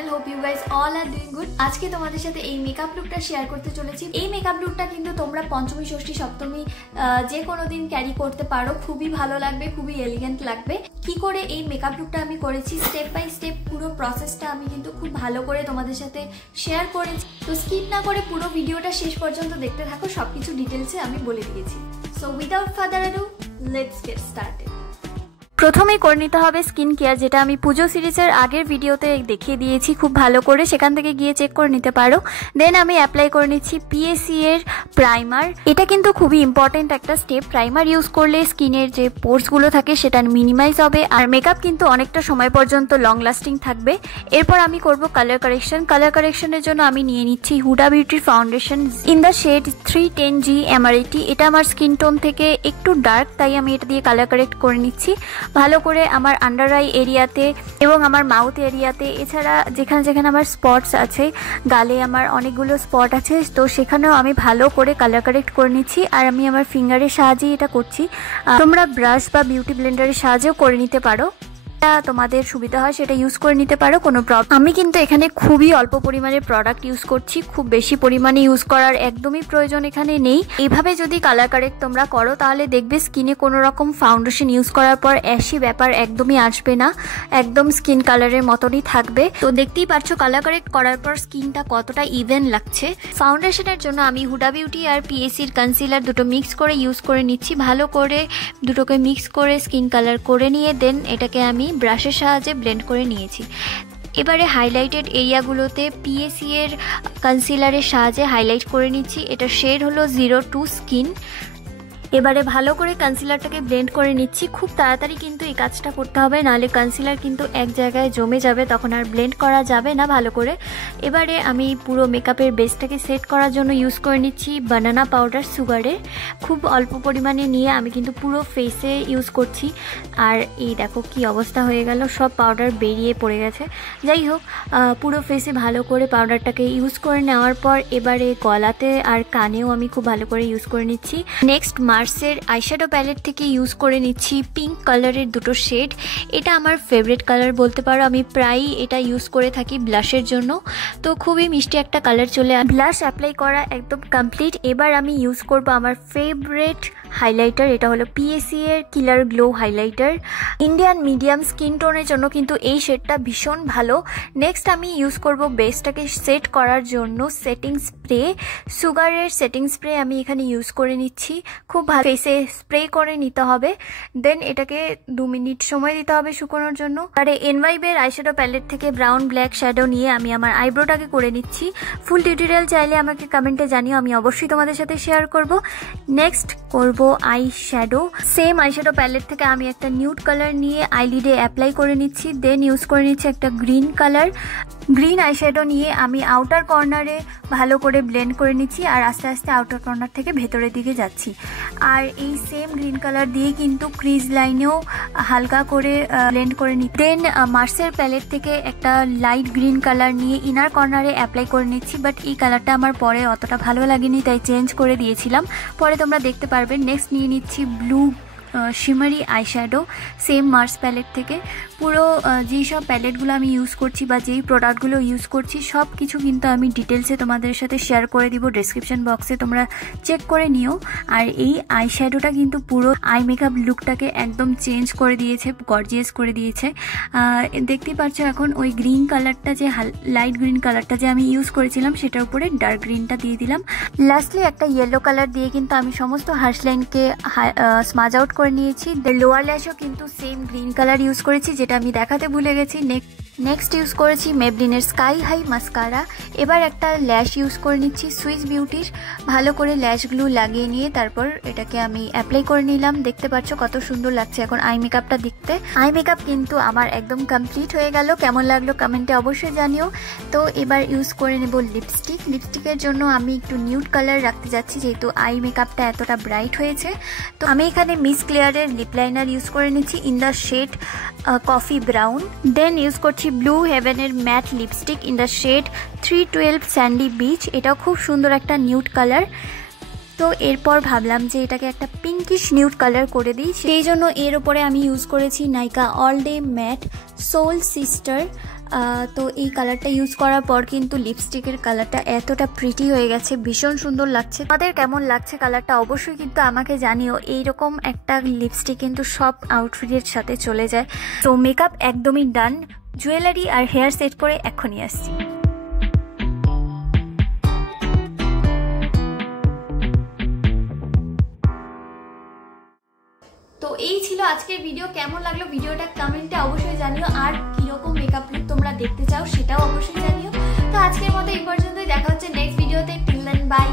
Channel. Hope you guys all are doing good. আজকে তোমাদের সাথে এই মেকআপ লুকটা শেয়ার করতে চলেছি। এই মেকআপ লুকটা কিন্তু তোমরা পঞ্চমী, ষষ্ঠী, সপ্তমী যে কোনো দিন ক্যারি করতে পারো। খুবই ভালো লাগবে, খুবই এলিগেন্ট লাগবে। কি করে এই মেকআপ লুকটা আমি করেছি, স্টেপ বাই স্টেপ পুরো প্রসেসটা আমি কিন্তু খুব ভালো করে তোমাদের সাথে শেয়ার করেছি। তো স্কিপ না করে পুরো ভিডিওটা শেষ পর্যন্ত দেখতে থাকো, সবকিছু ডিটেলসে আমি বলে দিয়েছি। So without further ado let's get started. প্রথমেই করে নিতে হবে স্কিন কেয়ার, যেটা আমি পুজো সিরিজের আগের ভিডিওতে দেখিয়ে দিয়েছি খুব ভালো করে, সেখান থেকে গিয়ে চেক করে নিতে পারো। দেন আমি অ্যাপ্লাই করে নিচ্ছি পিএসি এর প্রাইমার। এটা কিন্তু খুবই ইম্পর্টেন্ট একটা স্টেপ। প্রাইমার ইউজ করলে স্কিনের যে পোর্সগুলো থাকে সেটা মিনিমাইজ হবে, আর মেকআপ কিন্তু অনেকটা সময় পর্যন্ত লং লাস্টিং থাকবে। এরপর আমি করব কালার কারেকশন। কালার কারেকশনের জন্য আমি নিয়ে নিচ্ছি হুডা বিউটির foundation in the shade 310G MRT। এটা আমার স্কিন টোন থেকে একটু ডার্ক, তাই আমি এটা দিয়ে কালার কারেক্ট করে নিচ্ছি ভালো করে আমার আন্ডার আই এরিয়াতে এবং আমার মাউথ এরিয়াতে। এছাড়া যেখানে যেখানে আমার স্পটস আছে, গালে আমার অনেকগুলো স্পট আছে, তো সেখানেও আমি ভালো করে কালার কারেক্ট করে নিচ্ছি। আর আমি আমার ফিঙ্গারের সাহায্যেই এটা করছি। তোমরা ব্রাশ বা বিউটি ব্লেন্ডারের সাহায্যেও করে নিতে পারো, তোমাদের সুবিধা হয় সেটা ইউজ করে নিতে পারো, কোনো প্রবলেম। আমি কিন্তু এখানে খুবই অল্প পরিমাণে প্রোডাক্ট ইউজ করছি, খুব বেশি পরিমাণে ইউজ করার একদমই প্রয়োজন এখানে নেই। এইভাবে যদি কালার কারেক্ট তোমরা করো তাহলে দেখবে স্কিনে কোনো রকম ফাউন্ডেশন ইউজ করার পর অ্যাশি ব্যাপার একদমই আসবে না, একদম স্কিন কালারের মতনই থাকবে। তো দেখতেই পারছো কালার কারেক্ট করার পর স্কিনটা কতটা ইভেন লাগছে। ফাউন্ডেশনের জন্য আমি হুডা বিউটি আর পিএসির কনসিলার দুটো মিক্স করে ইউজ করে নিচ্ছি। ভালো করে দুটোকে মিক্স করে স্কিন কালার করে নিয়ে দেন এটাকে আমি ব্রাশের সাহায্যে ব্লেন্ড করে নিয়েছি। এবারে হাইলাইটেড এরিয়াগুলোতে পিএসি এর কনসিলারের সাহায্যে হাইলাইট করে নিচ্ছি। এটা শেড হলো 02 স্কিন। এবারে ভালো করে কনসিলারটাকে ব্লেন্ড করে নিচ্ছি। খুব তাড়াতাড়ি কিন্তু এই কাজটা করতে হবে, নাহলে কনসিলার কিন্তু এক জায়গায় জমে যাবে, তখন আর ব্লেন্ড করা যাবে না ভালো করে। এবারে আমি পুরো মেকআপের বেসটাকে সেট করার জন্য ইউজ করে নিচ্ছি বানানা পাউডার সুগারের। খুব অল্প পরিমাণে নিয়ে আমি কিন্তু পুরো ফেসে ইউজ করছি। আর এই দেখো কি অবস্থা হয়ে গেল, সব পাউডার বেরিয়ে পড়ে গেছে। যাই হোক, পুরো ফেসে ভালো করে পাউডারটাকে ইউজ করে নেওয়ার পর এবারে গলাতে আর কানেও আমি খুব ভালো করে ইউজ করে নিচ্ছি। নেক্সট মার্সের আইশ্যাডো প্যালেট থেকে ইউজ করে নিচ্ছি পিঙ্ক কালারের দুটো শেড। এটা আমার ফেভারিট কালার বলতে পারো, আমি প্রায়ই এটা ইউজ করে থাকি ব্লাশের জন্য। তো খুবই মিষ্টি একটা কালার চলে। ব্লাশ অ্যাপ্লাই করা একদম কমপ্লিট। এবার আমি ইউজ করব আমার ফেভারিট হাইলাইটার, এটা হলো পিএসি এর killer glow highlighter. Indian medium skin টোনের জন্য কিন্তু এই শেডটা ভীষণ ভালো। নেক্সট আমি ইউজ করব বেসটাকে সেট করার জন্য সেটিং স্প্রে। সুগারের সেটিং স্প্রে আমি এখানে ইউজ করে নিচ্ছি। খুব ভালো ফেসে স্প্রে করে নিতে হবে। দেন এটাকে 2 মিনিট সময় দিতে হবে শুকানোর জন্য। আর এনওয়াইবের আইশ্যাডো প্যালেট থেকে ব্রাউন ব্ল্যাক শ্যাডো নিয়ে আমি আমার আইব্রোটাকে করে নিচ্ছি। ফুল টিউটোরিয়াল চাইলে আমাকে কমেন্টে জানিও, আমি অবশ্যই তোমাদের সাথে শেয়ার করব। নেক্সট করব eyeshadow. Same eyeshadow palette থেকে আমি একটা নিউড কালার নিয়ে আইলিডে অ্যাপ্লাই করে নিচ্ছি। দেন ইউজ করে নিচ্ছি একটা গ্রিন কালার। গ্রিন আইশ্যাডো নিয়ে আমি আউটার কর্নারে ভালো করে ব্লেন্ড করে নিচ্ছি, আর আস্তে আস্তে আউটার কর্নার থেকে ভেতরের দিকে যাচ্ছি। আর এই সেম গ্রিন কালার দিয়ে কিন্তু ক্রিজ লাইনেও হালকা করে ব্লেন্ড করে নিই। দেন মার্সের প্যালেট থেকে একটা লাইট গ্রিন কালার নিয়ে ইনার কর্নারে অ্যাপ্লাই করে নিচ্ছি, বাট এই কালারটা আমার পরে অতটা ভালো লাগেনি, তাই চেঞ্জ করে দিয়েছিলাম, পরে তোমরা দেখতে পারবে। নেক্সট নিয়ে নিচ্ছি blue shimmery eyeshadow same Mars palette থেকে। পুরো যেই সব প্যালেটগুলো আমি ইউজ করছি বা যেই প্রোডাক্টগুলো ইউজ করছি সব কিছু কিন্তু আমি ডিটেলসে তোমাদের সাথে শেয়ার করে দিব ডেসক্রিপশন বক্সে, তোমরা চেক করে নিও। আর এই আইশ্যাডোটা কিন্তু পুরো আই মেকআপ লুকটাকে একদম চেঞ্জ করে দিয়েছে, গর্জিয়াস করে দিয়েছে। দেখতেই পাচ্ছ এখন ওই গ্রিন কালারটা, যে লাইট গ্রিন কালারটা যে আমি ইউজ করেছিলাম সেটার উপরে ডার্ক গ্রিনটা দিয়ে দিলাম। লাস্টলি একটা ইয়েলো কালার দিয়ে কিন্তু আমি সমস্ত হার্শ লাইনকে স্মাজ আউট করে নিয়েছি। লোয়ার ল্যাশও কিন্তু সেম গ্রিন কালার ইউজ করেছি, যেটা আমি দেখাতে ভুলে গেছি। নেক্সট ইউজ করেছি মেবলিনের স্কাই হাই মাস্কারা। এবার একটা ল্যাশ ইউজ করে নিচ্ছি সুইস বিউটির। ভালো করে ল্যাশ গ্লু লাগিয়ে নিয়ে তারপর এটাকে আমি অ্যাপ্লাই করে নিলাম। দেখতে পাচ্ছ কত সুন্দর লাগছে এখন আই মেকআপটা দেখতে। আই মেকআপ কিন্তু আমার একদম কমপ্লিট হয়ে গেল। কেমন লাগলো কমেন্টে অবশ্যই জানিও। তো এবার ইউজ করে নেব লিপস্টিক। লিপস্টিকের জন্য আমি একটু নিউড কালার রাখতে যাচ্ছি, যেহেতু আই মেকআপটা এতটা ব্রাইট হয়েছে। তো আমি এখানে মিস ক্লিয়ারের লিপ লাইনার ইউজ করে নিচ্ছি in the shade coffee brown. Then use করছি ব্লু হেভেনের matte lipstick in the shade 312 sandy beach. এটাও খুব সুন্দর একটা নিউড কালার। তো এরপর ভাবলাম যে এটাকে একটা পিঙ্কিশ নিউড কালার করে দিই, সেই জন্য এর ওপরে আমি ইউজ করেছি Nykaa all day matte soul sister. তো এই কালারটা ইউজ করার পর কিন্তু লিপস্টিকের কালারটা এতটা প্রিটি হয়ে গেছে, ভীষণ সুন্দর লাগছে। তোমাদের কেমন লাগছে কালারটা অবশ্যই কিন্তু আমাকে জানিও। এইরকম একটা লিপস্টিক কিন্তু সব আউটফিটের সাথে চলে যায়। তো মেকআপ একদমই ডান, জুয়েলারি আর হেয়ার সেট করে এখনই আসছি। তো এই ছিল আজকের ভিডিও। কেমন লাগলো ভিডিওটা কমেন্টে অবশ্যই জানিও, আর কিরকম মেকআপ লুক তোমরা দেখতে চাও সেটাও অবশ্যই জানিও। তো আজকের মতো এই পর্যন্তই, দেখা হচ্ছে নেক্সট ভিডিওতে। Till then by.